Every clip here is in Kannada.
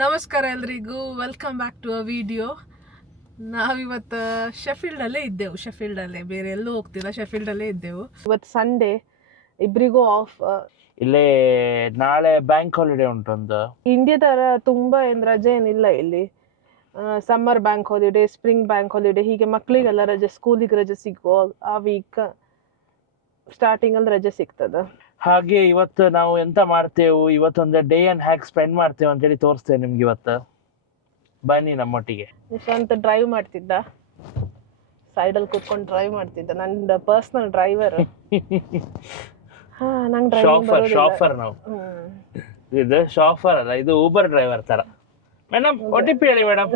ನಮಸ್ಕಾರ ಎಲ್ರಿಗೂ, welcome back to a video. ನಾವಿವತ್ತು ಶೆಫೀಲ್ಡಲ್ಲೇ ಇದ್ದೆವು. ಶೆಫೀಲ್ಡಲ್ಲೇ, ಬೇರೆ ಎಲ್ಲೂ ಹೋಗ್ತಿಲ್ಲ, ಶೆಫೀಲ್ಡಲ್ಲೇ ಇದ್ದೆವು. ಇವತ್ತು ಸಂಡೇ, ಇಬ್ಬರಿಗೂ ಆಫ್. ಇಲ್ಲೇ ನಾಳೆ ಬ್ಯಾಂಕ್ ಹಾಲಿಡೇ ಉಂಟೊಂದು. ಇಂಡಿಯಾ ತರ ತುಂಬಾ ಏನು ರಜೆ ಏನಿಲ್ಲ ಇಲ್ಲಿ. Summer bank holiday, spring bank holiday, ಹೀಗೆ ಮಕ್ಕಳಿಗೆಲ್ಲ ರಜೆ, ಸ್ಕೂಲಿಗೆ ರಜೆ ಸಿಗೋ ಆ ವೀಕ್ ಸ್ಟಾರ್ಟಿಂಗ್ ಅಲ್ಲಿ ರಜೆ ಸಿಗ್ತದ. ಹಾಗೆ ಇವತ್ತು ನಾವು ಎಂತ ಮಾಡ್ತೇವೆ, ಇವತ್ತೊಂದು ಡೇ ಅಂಡ್ ಹ್ಯಾಕ್ ಸ್ಪೆಂಡ್ ಮಾಡ್ತೇವೆ ಅಂತೇಳಿ ತೋರಿಸ್ತೇವೆ ನಿಮ್ಗೆ. ಇವತ್ತು ಬನ್ನಿ ನಮ್ಮೊಟ್ಟಿಗೆ. ನಿಶಾಂತ್ ಡ್ರೈವ್ ಮಾಡ್ತಿದ್ದ, ಸೈಡಲ್ಲಿ ಕೂತ್ಕೊಂಡು ಡ್ರೈವ್ ಮಾಡ್ತಿದ್ದ, ನನ್ನ ಪರ್ಸನಲ್ ಡ್ರೈವರ್. ಶಾಫರ್ ನಾವು. ಇದು ಶಾಫರ್ ಅಲ್ಲ, ಇದು ಊಬರ್ ಡ್ರೈವರ್ ತರ. ಮೇಡಮ್ OTP ಹೇಳಿ ಮೇಡಮ್.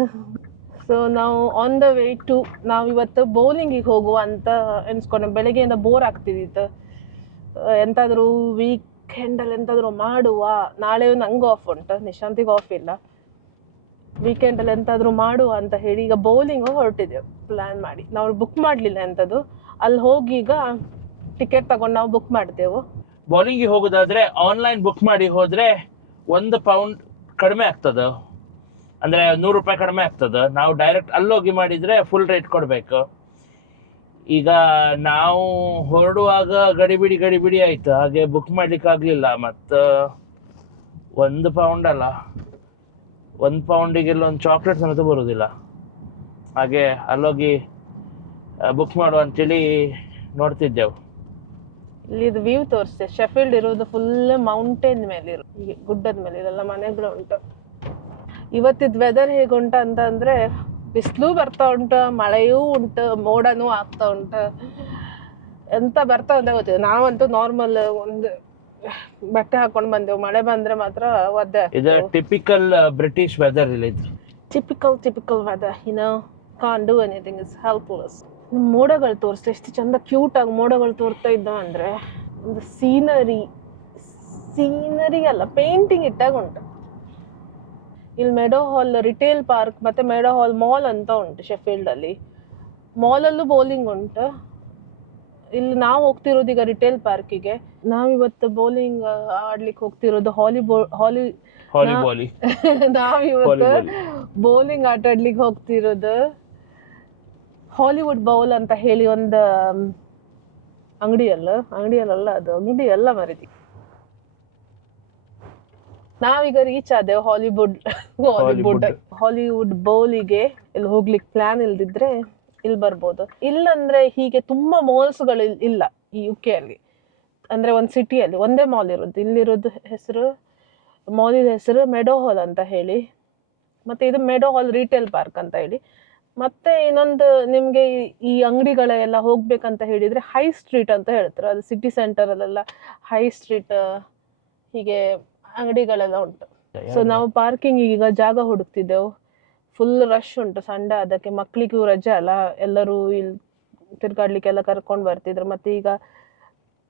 ಸೊ ನಾವು ಆನ್ ದ ವೇ ಟು, ನಾವಿವತ್ತು ಬೌಲಿಂಗಿಗೆ ಹೋಗುವ ಅಂತ ಎನ್ಸ್ಕೊಂಡೆ. ಬೆಳಗ್ಗೆಯಿಂದ ಬೋರ್ ಆಗ್ತಿದ್ದಿತ್ತು, ಎಂತಾದರೂ ವೀಕೆಂಡಲ್ಲಿ ಎಂತಾದರೂ ಮಾಡುವ. ನಾಳೆ ನಂಗೆ ಆಫ್ ಉಂಟು, ನಿಶಾಂತಿಗೆ ಆಫ್ ಇಲ್ಲ. ವೀಕೆಂಡಲ್ಲಿ ಎಂತಾದರೂ ಮಾಡುವ ಅಂತ ಹೇಳಿ ಈಗ ಬೌಲಿಂಗ್ ಹೊರಟಿದ್ದೆವು ಪ್ಲ್ಯಾನ್ ಮಾಡಿ. ನಾವು ಬುಕ್ ಮಾಡಲಿಲ್ಲ ಎಂಥದ್ದು, ಅಲ್ಲಿ ಹೋಗಿ ಈಗ ಟಿಕೆಟ್ ತಗೊಂಡು ನಾವು ಬುಕ್ ಮಾಡ್ತೇವೆ. ಬೌಲಿಂಗಿಗೆ ಹೋಗೋದಾದ್ರೆ ಆನ್ಲೈನ್ ಬುಕ್ ಮಾಡಿ ಹೋದ್ರೆ £1 ಕಡಿಮೆ ಆಗ್ತದೆ, ಅಂದ್ರೆ ₹100 ಕಡಿಮೆ ಆಗ್ತದೆ. ನಾವು ಡೈರೆಕ್ಟ್ ಅಲ್ಲೋಗಿ ಮಾಡಿದ್ರೆ ಫುಲ್ ರೇಟ್ ಕೊಡ್ಬೇಕು. ಈಗ ನಾವು ಹೊರಡುವಾಗ ಗಡಿಬಿಡಿ ಆಯ್ತು, ಹಾಗೆ ಬುಕ್ ಮಾಡ್ಲಿಕ್ಕೆ ಆಗ್ಲಿಲ್ಲ. ಮತ್ತು £1 ಅಲ್ಲ, £1 ಒಂದು ಚಾಕ್ಲೇಟ್ ಸಮೇತ ಬರುವುದಿಲ್ಲ. ಹಾಗೆ ಅಲ್ಲೋಗಿ ಬುಕ್ ಮಾಡುವ ಅಂತೇಳಿ ನೋಡ್ತಿದ್ದೆವು. ಇಲ್ಲಿದು ವ್ಯೂ ತೋರಿಸ್ತೆ. ಶೆಫೀಲ್ಡ್ ಇರೋದು ಫುಲ್ ಮೌಂಟೇನ್ ಮೇಲೆ ಇರೋ, ಗುಡ್ಡದ ಮೇಲೆ ಇರೋಲ್ಲ ಮನೆಗಳು ಉಂಟು. ಇವತ್ತಿದ ವೆದರ್ ಹೇಗುಂಟ ಅಂತ ಅಂದ್ರೆ, ಬಿಸಿಲು ಬರ್ತಾ ಉಂಟು, ಮಳೆಯೂ ಉಂಟು, ಮೋಡನೂ ಆಗ್ತಾ ಉಂಟು, ಎಂತ ಬರ್ತಾ ಅಂತ ಗೊತ್ತಿಲ್ಲ. ನಾವಂತೂ ನಾರ್ಮಲ್ ಒಂದು ಬಟ್ಟೆ ಹಾಕೊಂಡು ಬಂದೆವು. ಮಳೆ ಬಂದ್ರೆ ಮಾತ್ರ ಒದ್ದೆ. ಇದು ಟಿಪಿಕಲ್ ಬ್ರಿಟಿಷ್ ವೆದರ್ ಇಲ್ಲ ಇದು. Typical weather, can do anything, is helpless. ಮೋಡಗಳು ತೋರಿಸ್ತಾ ಎಷ್ಟು ಚಂದ ಕ್ಯೂಟ್ ಆಗಿ ಮೋಡಗಳು ತೋರ್ತಾ ಇದ್ದ ಅಂದ್ರೆ, ಒಂದು ಸೀನರಿ ಅಲ್ಲ, ಪೇಂಟಿಂಗ್ ಇಟ್ಟಾಗ ಉಂಟು. ಇಲ್ಲಿ ಮೆಡೋ ಹಾಲ್ ರಿಟೇಲ್ ಪಾರ್ಕ್ ಮತ್ತೆ ಮೆಡೋ ಹಾಲ್ ಮಾಲ್ ಅಂತ ಉಂಟು ಶೆಫೀಲ್ಡ್ ಅಲ್ಲಿ. ಮಾಲಲ್ಲೂ ಬೌಲಿಂಗ್ ಉಂಟು. ಇಲ್ಲಿ ನಾವು ಹೋಗ್ತಿರೋದು ಈಗ ರಿಟೇಲ್ ಪಾರ್ಕಿಗೆ. ನಾವಿವತ್ತು ಬೌಲಿಂಗ್ ಆಡ್ಲಿಕ್ಕೆ ಹೋಗ್ತಿರೋದು ನಾವಿವತ್ತು ಬೌಲಿಂಗ್ ಆಟ ಆಡ್ಲಿಕ್ಕೆ ಹೋಗ್ತಿರೋದು ಹಾಲಿವುಡ್ ಬೌಲ್ ಅಂತ ಹೇಳಿ ಒಂದು ಅಂಗಡಿಯಲ್ಲ ಅದು ಅಂಗಡಿ ಎಲ್ಲ ಮರಿತಿ. ನಾವೀಗ ರೀಚ್ ಆದೆವು ಹಾಲಿವುಡ್ ಬೌಲಿಗೆ. ಇಲ್ಲಿ ಹೋಗ್ಲಿಕ್ಕೆ ಪ್ಲಾನ್ ಇಲ್ದಿದ್ರೆ ಇಲ್ಲಿ ಬರ್ಬೋದು. ಇಲ್ಲಂದ್ರೆ ಹೀಗೆ ತುಂಬಾ ಮಾಲ್ಸ್ಗಳು ಇಲ್ಲ ಈ UK ಅಲ್ಲಿ. ಅಂದ್ರೆ ಒಂದು ಸಿಟಿಯಲ್ಲಿ ಒಂದೇ ಮಾಲ್ ಇರೋದು. ಇಲ್ಲಿರೋದು ಮಾಲಿನ ಹೆಸರು ಮೆಡೋ ಹಾಲ್ ಅಂತ ಹೇಳಿ, ಮತ್ತೆ ಇದು ಮೆಡೋ ಹಾಲ್ ರಿಟೇಲ್ ಪಾರ್ಕ್ ಅಂತ ಹೇಳಿ. ಮತ್ತೆ ಇನ್ನೊಂದು ನಿಮ್ಗೆ ಈ ಅಂಗಡಿಗಳೆಲ್ಲ ಹೋಗ್ಬೇಕಂತ ಹೇಳಿದ್ರೆ ಹೈ ಸ್ಟ್ರೀಟ್ ಅಂತ ಹೇಳ್ತಾರೆ. ಅದು ಸಿಟಿ ಸೆಂಟರ್ ಅಲ್ಲೆಲ್ಲ ಹೈ ಸ್ಟ್ರೀಟ್ ಹೀಗೆ ಅಂಗಡಿಗಳೆಲ್ಲ ಉಂಟು. ಸೊ ನಾವು ಪಾರ್ಕಿಂಗ್ ಈಗ ಜಾಗ ಹುಡುಕ್ತಿದ್ದೆವು. ಫುಲ್ ರಶ್ ಉಂಟು ಸಂಡೇ, ಅದಕ್ಕೆ ಮಕ್ಳಿಗೂ ರಜೆ ಅಲ್ಲ, ಎಲ್ಲರೂ ಇಲ್ಲಿ ತಿರ್ಗಾಡ್ಲಿಕ್ಕೆಲ್ಲ ಕರ್ಕೊಂಡು ಬರ್ತಿದ್ರು. ಮತ್ತೆ ಈಗ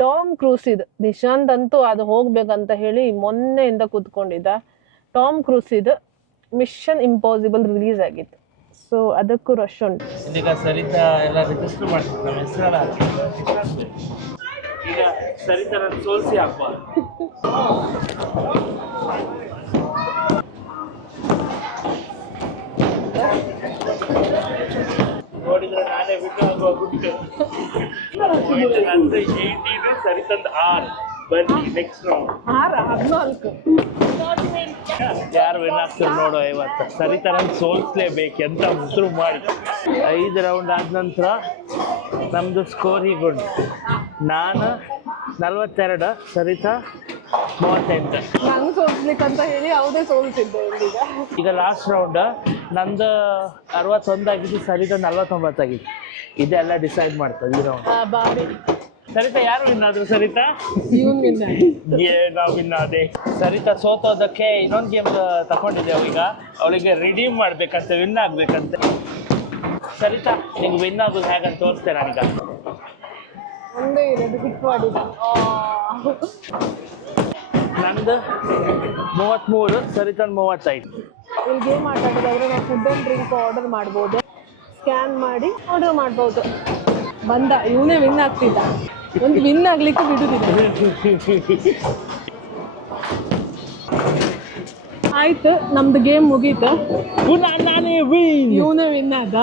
ಟಾಮ್ ಕ್ರೂಸ್ ಇದು, ನಿಶಾಂತ್ ಅಂತೂ ಅದು ಹೋಗ್ಬೇಕಂತ ಹೇಳಿ ಮೊನ್ನೆಯಿಂದ ಕೂತ್ಕೊಂಡಿದ್ದ. ಟಾಮ್ ಕ್ರೂಸ್ ಇದು ಮಿಷನ್ ಇಂಪಾಸಿಬಲ್ ರಿಲೀಸ್ ಆಗಿತ್ತು, ಸೊ ಅದಕ್ಕೂ ರಶ್ ಉಂಟು. ಈಗ ಸರಿತಾ ಎಲ್ಲ ರಿಜಿಸ್ಟರ್ ಮಾಡ್ತಿದ್ರು, ನಮ್ಮ ಹೆಸರೆಲ್ಲ ಈಗ ಸರಿತಾ ನಾನು ಸೋಲ್ಸಿ ಹಾಕ್ಬಾರ್ದು. ನೋಡಿದ್ರೆ ನಾನೇ ಬಿಟ್ಟು ಆಗುವ ಗುಟ್ಟು. ನಂದು 18, ಸರಿತಂದು 6. ಬನ್ನಿ ನೆಕ್ಸ್ಟ್ ರೌಂಡ್. 14 ಯಾರು ವಿನ್ ಆಗ್ತಾರೆ ನೋಡೋ. ಇವತ್ತು ಸರಿತಾ ನಾನು ಸೋಲ್ಸ್ಲೇಬೇಕು ಅಂತ ಉಸಿರು ಮಾಡಿ. 5 ರೌಂಡ್ ಆದ ನಂತರ ನಮ್ಮದು ಸ್ಕೋರ್ ಹೀಗುಂಟು. ನಾನು 42, ಸರಿತಾ 38. ನಂಗೆ ಸೋಲ್ಸ್ಲಿಕ್ಕಂತ ಹೇಳಿ ಯಾವುದೇ ಸೋಲ್ಸಿದ್ದೆ ಈಗ ಲಾಸ್ಟ್ ರೌಂಡ್ ನಂದು 61 ಆಗಿದ್ದು, ಸರಿತಾ 49 ಆಗಿತ್ತು. ಇದೆಲ್ಲ ಡಿಸೈಡ್ ಮಾಡ್ತದೆ ಈ ರೌಂಡ್. ಸರಿತಾ ಯಾರು ವಿನ್ ಆದ್ರು? ಸರಿತಾ ನಾವು ವಿನ್ ಆದೆ. ಸರಿತಾ ಸೋತೋದಕ್ಕೆ ಇನ್ನೊಂದು ಗೇಮ್ ತಗೊಂಡಿದ್ದೆವು. ಈಗ ಅವಳಿಗೆ ರಿಡೀಮ್ ಮಾಡ್ಬೇಕಂತೆ, ವಿನ್ ಆಗ್ಬೇಕಂತೆ. ಸರಿತಾ ನಿಂಗೆ ವಿನ್ ಆಗೋದು ಹೇಗಂತ ತೋರಿಸ್ತೇನೆ ನಾನೀಗ. ಒಂದೇ ಇರೋದು ಬಿಟ್ ಮಾಡಿದ. ನಂದು 33, ಸರಿತಾ 35. ಇಲ್ಲಿ ಗೇಮ್ ಆಟ ಆಡೋದಾದ್ರೆ ನಾವು ಫುಡ್ ಆ್ಯಂಡ್ ಡ್ರಿಂಕ್ ಆರ್ಡರ್ ಮಾಡ್ಬೋದು, ಸ್ಕ್ಯಾನ್ ಮಾಡಿ ಆರ್ಡರ್ ಮಾಡ್ಬೋದು. ಬಂದ ಇವನೇ ವಿನ್ ಆಗ್ತಿದ್ದ, ಒಂದು ವಿನ್ ಆಗ್ಲಿಕ್ಕೆ ಬಿಡುದಿಲ್ಲ. ಆಯ್ತು, ನಮ್ದು ಗೇಮ್ ಮುಗೀತು. ನಾನೇ ವಿನ್. ಇವನೇ ವಿನ್ ಆದ.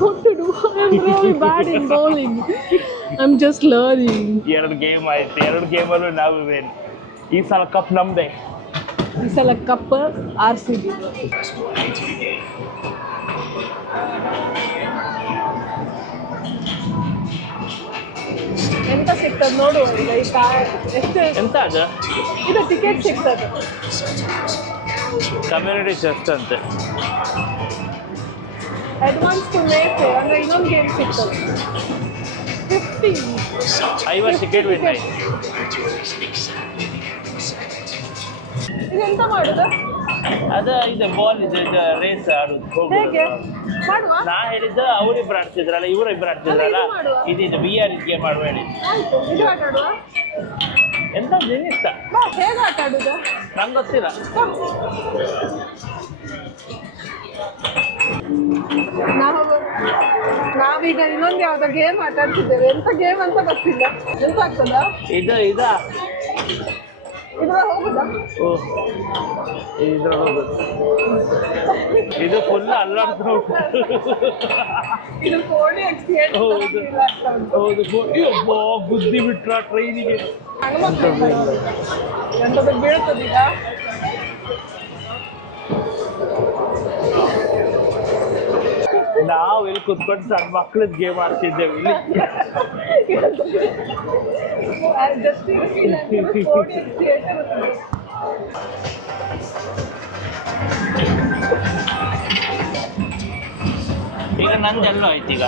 What to do? I'm really bad in bowling. I'm just learning. 2 game ಆಯ್ತು, 2 ಗೇಮಲ್ಲೂ ನಾವು ವಿನ್. ಈ ಸಲ ಕಪ್ ನಮ್ದೇ. ಈ ಸಲ ಕಪ್ RCB. ಎಂತ ಸಿಗ್ತದೆ ನೋಡುವ ಈಗ. ಎಷ್ಟು ಎಂತ ಅದು? ಇದು ಟಿಕೆಟ್ ಸಿಗ್ತದೆ. ಕಮ್ಯುನಿಟಿ ಚೆಸ್ಟ್ ಅಂತೆ. ಅಡ್ವಾನ್ಸ್ ಟು ಮೇಕ್ ಅಂದ್ರೆ ಇನ್ನೊಂದು ಗೇಮ್ ಸಿಗ್ತದೆ. 50 ಟಿಕೆಟ್ ವಿನ್ ಆಯ್ತು. ಇದೆಂತ ಮಾಡುದು? ಇದು ಬಾಲ್ ಇದೆ, ರೇಸ್ ಆಡುದು. ಹೇಗೆ ಮಾಡುವ? ನಾ ಹೇಳಿದ್ದು ಅವರಿಬ್ರು ಆಡ್ತಿದ್ರಲ್ಲ, ಇವರಿಬ್ರು ಆಡ್ತಿದ್ರಲ್ಲ, ಇದು VR ಗೇಮ್ ಮಾಡುವ ಹೇಳಿದ್ದು. ಆಯ್ತು, ಇದು ಆಟ ಆಡುವ. ಎಂತ ಇಷ್ಟ? ಹೇಗೆ ಆಟ ಆಡುದು? ನಂಗೆ ಗೊತ್ತಿಲ್ಲ. ನಾವೀಗ ಇನ್ನೊಂದು ಯಾವ್ದೋ ಗೇಮ್ ಆಟ ಆಡ್ತಿದ್ದೇವೆ. ಎಂತ ಗೇಮ್ ಅಂತ ಗೊತ್ತಿಲ್ಲ. ಎಂತ ಆಗ್ತದ? ಇದಾ ಹೋಗುದಾ? ಇದು ಫುಲ್ ಅಲ್ಲಾಡ್ತಾ ಉಂಟು. ಇದು ಕೋಳಿ ಹೌದು, ಬುದ್ಧಿ ಬಿಟ್ರ ಟ್ರೈನಿಗೆ ಎಂತದ ಬೀಳ್ತದೀಗ. ನಾವು ಇಲ್ಲಿ ಕುತ್ಕೊಂಡು ಸಣ್ಣ ಮಕ್ಳದ್ ಗೇಮ್ ಆಡ್ತಿದ್ದೇವೆ ಇಲ್ಲಿ. ಈಗ ನಂದು ಎಲ್ಲೋ ಆಯ್ತು, ಈಗ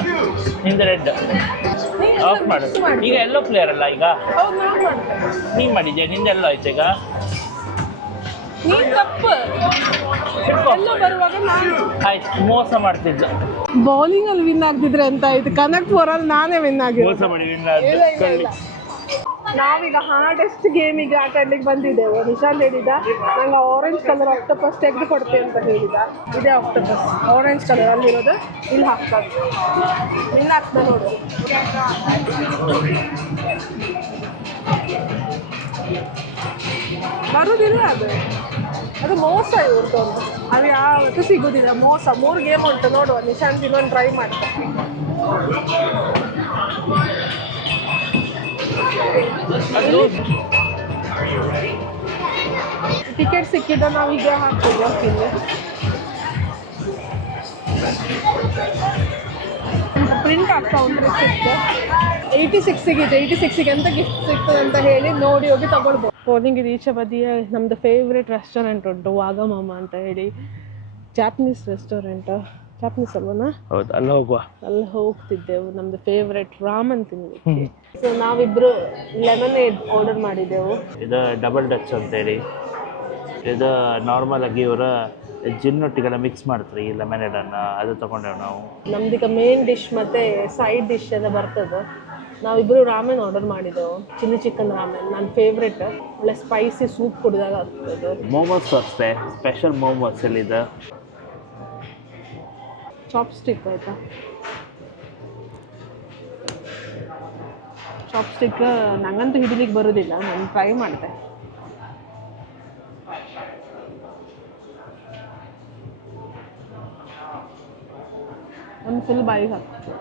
ನಿಂದು ರೆಡ್. ಆಫ್ ಮಾಡು. ಈಗ ಎಲ್ಲೋ ಪ್ಲೇಯರ್ ಅಲ್ಲ ಈಗ. ನೀನ್ ಮಾಡಿದ್ಯಾ? ನಿಂದು ಎಲ್ಲೋ ಆಯ್ತು ಈಗ. ಆಯ್ತು, ಮೋಸ ಮಾಡ್ತಿದ್ದ. ಬೌಲಿಂಗ್ ಅಲ್ಲಿ ವಿನ್ ಆಗ್ತಿದ್ರೆ ಅಂತ ಆಯ್ತು. ಕನಕ್ ಫೋರಲ್ಲಿ ನಾನೇ ವಿನ್ ಆಗಿದ್ದೆ. ಮೋಸ ಮಾಡಿ ವಿನ್. ನಾವೀಗ ಹಾರ್ಡೆಸ್ಟ್ ಗೇಮಿಗೆ ಆಟ ಆಡ್ಲಿಕ್ಕೆ ಬಂದಿದ್ದೇವೆ. ನಿಶಾಂತ್ ಹೇಳಿದ ನಂಗೆ ಆರೆಂಜ್ ಕಲರ್ ಆಕ್ಟೋಪಸ್ ತೆಗೆದು ಕೊಡ್ತೇನೆ ಅಂತ ಹೇಳಿದ. ಇದೇ ಆಕ್ಟೋಪಸ್ ಆರೆಂಜ್ ಕಲರ್ ಅಲ್ಲಿರೋದು. ಇಲ್ಲಿ ಹಾಕ್ತಾರೆ, ಇಲ್ಲಿ ಹಾಕ್ತಾ ನೋಡು. ಬರುದಿಲ್ಲ ಅದು ಮೋಸ ಇವ್ರದ್ದು. ಅದು ಯಾವತ್ತೂ ಸಿಗೋದಿಲ್ಲ, ಮೋಸ. 3 ಗೇಮ್ ಉಂಟು ನೋಡುವ. ನಿಶಾಂತ್ ಇನ್ನೊಂದು ಟ್ರೈ ಮಾಡ್ತಾರೆ. ಟಿಕೆಟ್ ಸಿಕ್ಕಿದ್ದ ನಾವೀಗ ಹಾಕ್ತೀವಿ ಇಲ್ಲಿ. ಪ್ರಿಂಟ್ ಆಗ್ತಾ ಉಂಟು. 86 ಸಿಗಿದೆ. 86ಗೆ ಎಂತ ಗಿಫ್ಟ್ ಸಿಗ್ತದೆ ಅಂತ ಹೇಳಿ ನೋಡಿ ಹೋಗಿ ತಗೊಳ್ಬೋದು. ಕೋಲಿಂಗ್ ಈಚೆ ಬದಿಯ ನಮ್ಮದು ಫೇವ್ರೆಟ್ ರೆಸ್ಟೋರೆಂಟ್ ಉಂಟು, ವಾಗಮಾಮ ಅಂತ ಹೇಳಿ. Japanese restaurant. ಜಾಪನೀಸ್ ಅಲ್ವನಾ? ಹೌದು, ಅಲ್ಲಿ ಹೋಗುವ. ಅಲ್ಲಿ ಹೋಗ್ತಿದ್ದೆವು. ನಮ್ದು ಫೇವ್ರೆಟ್ ರಾಮನ್ ತಿನ್ಲಿಕ್ಕೆ. ಸೊ ನಾವಿಬ್ರು ಲೆಮನೇಡ್ ಆರ್ಡರ್ ಮಾಡಿದ್ದೆವು. ಇದು ಡಬಲ್ ಡಚ್ ಅಂತೇಳಿ. ಇದು ನಾರ್ಮಲ್ ಆಗಿ ಇವರ ಜಿನ್ನೊಟ್ಟಿಗೆಲ್ಲ ಮಿಕ್ಸ್ ಮಾಡ್ತಾರೆ ಈ ಲೆಮನೇಡನ್ನು. ಅದು ತೊಗೊಂಡೆವು ನಾವು. ನಮ್ದೀಗ ಮೇನ್ ಡಿಶ್ ಮತ್ತು ಸೈಡ್ ಡಿಶ್ ಎಲ್ಲ ಬರ್ತದೆ. ನಾವಿಬ್ಬರು ರಾಮೆನ್ ಆರ್ಡರ್ ಮಾಡಿದ್ದೆವು. ಚಿಲ್ಲಿ ಚಿಕನ್ ರಾಮೆನ್ ನನ್ನ ಫೇವ್ರೆಟ್. ಒಳ್ಳೆ ಸ್ಪೈಸಿ ಸೂಪ್ ಕುಡಿದಾಗ ಆಗ್ತದೆ. ಮೋಮೋಸ್ ಅಷ್ಟೇ, ಸ್ಪೆಷಲ್ ಮೋಮೋಸ್ ಎಲ್ಲಿದೆ. ಚಾಪ್ಸ್ಟಿಕ್ ಆಯಿತಾ? ಚಾಪ್ಸ್ಟಿಕ್ ನಂಗಂತೂ ಹಿಡಿಲಿಕ್ಕೆ ಬರೋದಿಲ್ಲ, ನಾನು ಟ್ರೈ ಮಾಡಿದೆ. ಒಂದು ಫುಲ್ ಬಾಯಿಗೆ ಹಾಕ್ತೀನಿ.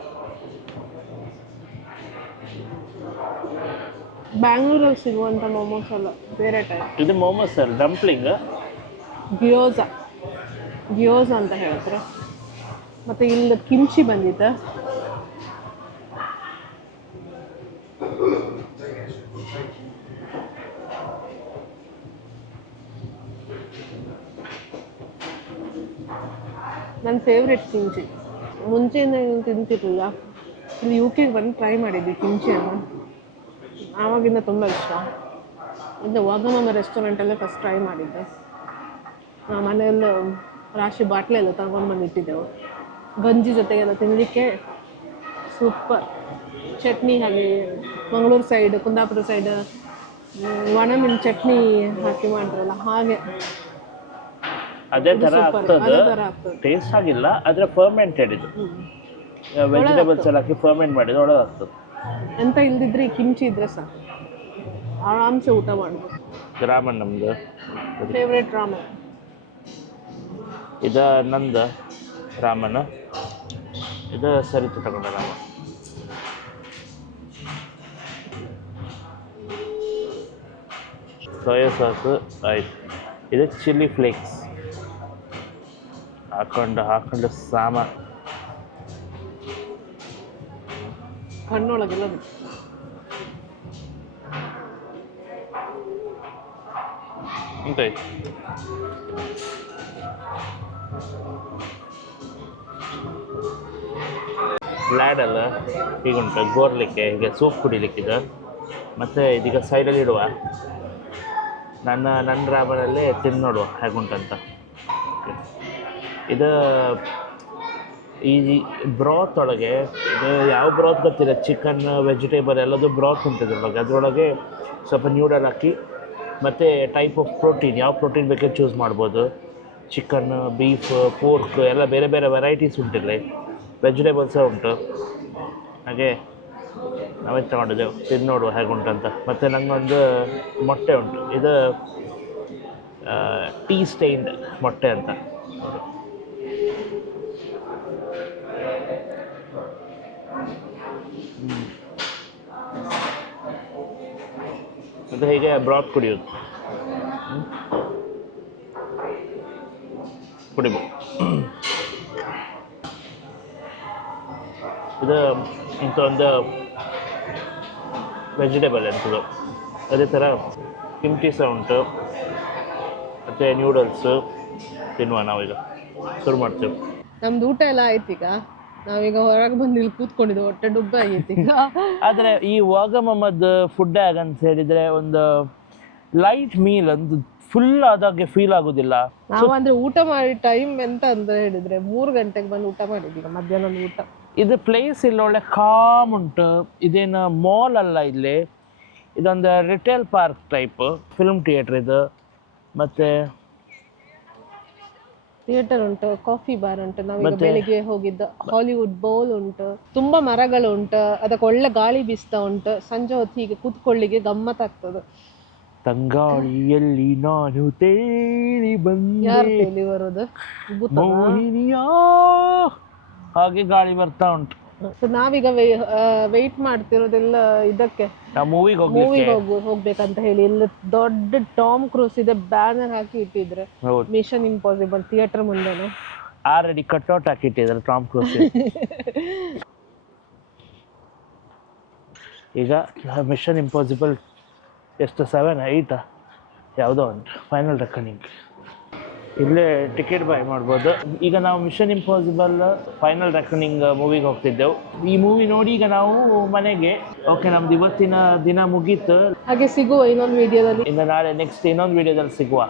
ಬ್ಯಾಂಗ್ಳೂರಲ್ಲಿ ಸಿಗುವಂಥ ಮೋಮೋಸ್ ಅಲ್ಲ, ಬೇರೆ ಟೈಪ್. ಇದು ಮೋಮೋಸ್ ಅಲ್ಲ, ಡಂಪ್ಲಿಂಗ್. ಗ್ಯೋಝಾ ಅಂತ ಹೇಳ್ತಾರೆ. ಮತ್ತು ಇಲ್ಲಿ ಕಿಮ್ಚಿ ಬಂದಿದೆ. ನನ್ನ ಫೇವ್ರೆಟ್ ಕಿಮ್ಚಿ. ಮುಂಚೆಯಿಂದ ತಿಂತಿರಲಿಲ್ಲ, ಇಲ್ಲಿ UK ಬಂದು ಟ್ರೈ ಮಾಡಿದ್ವಿ ಕಿಮ್ಚಿಯನ್ನು. ಆವಾಗಿಂದ ತುಂಬ ಇಷ್ಟ. ಇದು ವಾಗಮಾಮ ರೆಸ್ಟೋರೆಂಟಲ್ಲೇ ಫಸ್ಟ್ ಟ್ರೈ ಮಾಡಿದ್ದೆ. ಮನೆಯಲ್ಲೂ ರಾಶಿ ಬಾಟ್ಲೆಲ್ಲ ತಗೊಂಡು ಬಂದಿಟ್ಟಿದ್ದೆವು. ಗಂಜಿ ಜೊತೆಗೆಲ್ಲ ತಿನ್ನಲಿಕ್ಕೆ ಸೂಪರ್. ಚಟ್ನಿ ಹಾಗೆ ಮಂಗಳೂರು ಸೈಡ್, ಕುಂದಾಪುರ ಸೈಡ್ ಒಣಮೀನು ಚಟ್ನಿ ಹಾಕಿ ಮಾಡ್ತಾರಲ್ಲ ಹಾಗೆ ಅದೇ ಥರ ಆಗ್ತದೆ. ಟೇಸ್ಟ್ ಆಗಿಲ್ಲ, ಆದರೆ ಫರ್ಮೆಂಟೆಡ್. ಇದು ವೆಜಿಟೇಬಲ್ಸ್ ಎಲ್ಲ ಹಾಕಿ ಫರ್ಮೆಂಟ್ ಮಾಡಿದ್ರೆ ಒಳ್ಳೆದಾಗ್ತದೆ. ಎಂತ ಇಲ್ದಿದ್ರೆ ಈ ಕಿಮ್ಚಿ ಇದ್ರೆ ಸಾಕು, ಆರಾಮ್ಸೆ ಊಟ ಮಾಡ್ಬೋದು. ರಾಮನ್ ನಮ್ಮದು ಫೇವ್ರೆಟ್ ರಾಮನ್. ಇದು ನಂದು ರಾಮನ, ಇದು ಸರಿತು ತಗೊಂಡ ರಾಮ. ಸೋಯಾ ಸಾಸು ಆಯ್ತು. ಇದು ಚಿಲ್ಲಿ ಫ್ಲೇಕ್ಸ್ ಹಾಕೊಂಡು ಸಾಂಬಾರು ಕಣ್ಣೊಳಗೆಲ್ಲ ಇಂತಾಯ್ತು. ಲ್ಯಾಡಲ್ಲ ಹೀಗುಂಟು ಗೋರ್ಲಿಕ್ಕೆ, ಈಗ ಸೂಪ್ ಕುಡಿಲಿಕ್ಕಿದೆ. ಮತ್ತು ಇದೀಗ ಸೈಡಲ್ಲಿ ಇಡುವ, ನನ್ನ ರಾಮನಲ್ಲಿ ತಿಂದು ನೋಡುವ ಹೇಗುಂಟಂತ. ಇದು ಈ ಬ್ರಾತ್ ಒಳಗೆ, ಇದು ಯಾವ ಬ್ರಾತ್ ಗೊತ್ತಿಲ್ಲ, ಚಿಕನ್ ವೆಜಿಟೇಬಲ್ ಎಲ್ಲದು ಬ್ರಾತ್ ಉಂಟು ಇದರೊಳಗೆ. ಅದರೊಳಗೆ ಸ್ವಲ್ಪ ನ್ಯೂಡಲ್ ಹಾಕಿ, ಮತ್ತು ಟೈಪ್ ಆಫ್ ಪ್ರೋಟೀನ್, ಯಾವ ಪ್ರೋಟೀನ್ ಬೇಕಾದ್ರೆ ಚೂಸ್ ಮಾಡ್ಬೋದು. ಚಿಕನ್, ಬೀಫ್, ಪೋರ್ಕ್ ಎಲ್ಲ ಬೇರೆ ಬೇರೆ ವೆರೈಟೀಸ್ ಉಂಟಿಲ್ಲಿ. ವೆಜಿಟೇಬಲ್ಸ ಉಂಟು. ಹಾಗೆ ನಾವೇ ತಗೊಂಡಿದ್ದೆವು, ತಿಂದು ನೋಡುವ ಹೇಗುಂಟಂತ. ಮತ್ತು ನನಗೊಂದು ಮೊಟ್ಟೆ ಉಂಟು, ಇದು ಟೀ ಸ್ಟೈನ್ಡ್ ಮೊಟ್ಟೆ ಅಂತ. ಮತ್ತು ಹೀಗೆ ಬ್ರಾತ್ ಕುಡಿಯೋದು, ಕುಡಿಬೋದು. ಇದು ಇಂಥ ಒಂದು ವೆಜಿಟೇಬಲ್ ಎಂಥದ್ದು, ಅದೇ ಥರ ಕಿಮ್ಚಿ ಸಹ ಉಂಟು, ಮತ್ತು ನ್ಯೂಡಲ್ಸು ತಿನ್ನುವ. ನಾವೀಗ ಶುರು ಮಾಡ್ತೇವೆ. ನಮ್ದು ಊಟ ಎಲ್ಲ ಆಯ್ತು. ಈಗ ನಾವೀಗ ಹೊರಗೆ ಬಂದು ಇಲ್ಲಿ ಕೂತ್ಕೊಂಡಿದ್ದು, ಹೊಟ್ಟೆ ಡುಬ್ಬ ಆಗೈತಿ ಈಗ. ಆದರೆ ಈ ವಾಗಮಮ್ಮದ ಫುಡ್ ಹೇಗಂತ ಹೇಳಿದರೆ, ಒಂದು ಲೈಟ್ ಮೀಲ್, ಒಂದು ಫುಲ್ ಆದಾಗೆ ಫೀಲ್ ಆಗೋದಿಲ್ಲ. ನಾವು ಅಂದರೆ ಊಟ ಮಾಡಿ ಟೈಮ್ ಎಂತ ಅಂತ ಹೇಳಿದರೆ 3 ಗಂಟೆಗೆ ಬಂದು ಊಟ ಮಾಡಿದ್ದೀವಿ, ಮಧ್ಯಾಹ್ನದ ಊಟ. ಇದು ಪ್ಲೇಸ್ ಇಲ್ಲಿ ಒಳ್ಳೆ ಕಾಮ್ ಉಂಟು. ಇದೇನು ಮಾಲ್ ಅಲ್ಲ, ಇಲ್ಲಿ ಇದೊಂದು retail park type film theatre ಇದು. ಮತ್ತು ಥಿಯೇಟರ್ ಉಂಟು, ಕಾಫಿ ಬಾರ್ ಉಂಟು. ನಾವೀಗ ಬೆಳಿಗ್ಗೆ ಹೋಗಿದ್ದ ಹಾಲಿವುಡ್ ಬೌಲ್ ಉಂಟು, ತುಂಬಾ ಮರಗಳು ಉಂಟು, ಅದಕ್ಕೆ ಒಳ್ಳೆ ಗಾಳಿ ಬೀಸ್ತಾ ಉಂಟು. ಸಂಜೆ ಹೊತ್ತಿಗೆ ಕೂತ್ಕೊಳ್ಳಿಕ್ಕೆ ಗಮ್ಮತ್ತಾಗ್ತದೆ. ತಂಗಾಳಿಯಲ್ಲಿ ನಾನು ತೇಲಿ ಬಂದೆ, ಯಾರು ತೇಲಿ ಬರೋದು? ಮೋಹಿನಿಯಾ, ಹಾಗೆ ಗಾಳಿ ಬರ್ತಾ ಉಂಟು. ನಾವೀಗ ವೆಯ್ಟ್ ಮಾಡ್ತಿರೋದೆಲ್ಲ ಇದಕ್ಕೆ, ಮೂವಿಗೆ ಹೋಗ್ಬೇಕಂತ ಹೇಳಿ. ಇಲ್ಲಿ ದೊಡ್ಡ ಟಾಮ್ ಕ್ರೂಸ್ ಇದೆ, ಬ್ಯಾನರ್ ಹಾಕಿ ಇಟ್ಟಿದ್ರೆ, ಮಿಷನ್ ಇಂಪಾಸಿಬಲ್ ಥಿಯೇಟರ್ ಮುಂದೆನೆ ಆಲ್ರೆಡಿ ಕಟ್ಔಟ್ ಹಾಕಿಟ್ಟಿದ್ದಾರೆ ಟಾಮ್ ಕ್ರೂಸ್. ಈಗ ಮಿಷನ್ ಇಂಪಾಸಿಬಲ್ ಎಷ್ಟು 7, 8 ಯಾವುದೋ ಉಂಟು, ಫೈನಲ್ ರೆಕನಿಂಗ್. ಇಲ್ಲೇ ಟಿಕೆಟ್ ಬೈ ಮಾಡ್ಬೋದು. ಈಗ ನಾವು ಮಿಷನ್ ಇಂಪಾಸಿಬಲ್ ಫೈನಲ್ ರೆಕನಿಂಗ್ ಮೂವಿಗೆ ಹೋಗ್ತಿದ್ದೆವು. ಈ ಮೂವಿ ನೋಡಿ ಈಗ ನಾವು ಮನೆಗೆ. ಓಕೆ, ನಮ್ದು ಇವತ್ತಿನ ದಿನ ಮುಗೀತು. ಹಾಗೆ ಸಿಗುವ ಇನ್ನೊಂದು ವಿಡಿಯೋದಲ್ಲಿ. ಇನ್ನು ನಾಳೆ ನೆಕ್ಸ್ಟ್ ಇನ್ನೊಂದು ವಿಡಿಯೋದಲ್ಲಿ ಸಿಗುವ.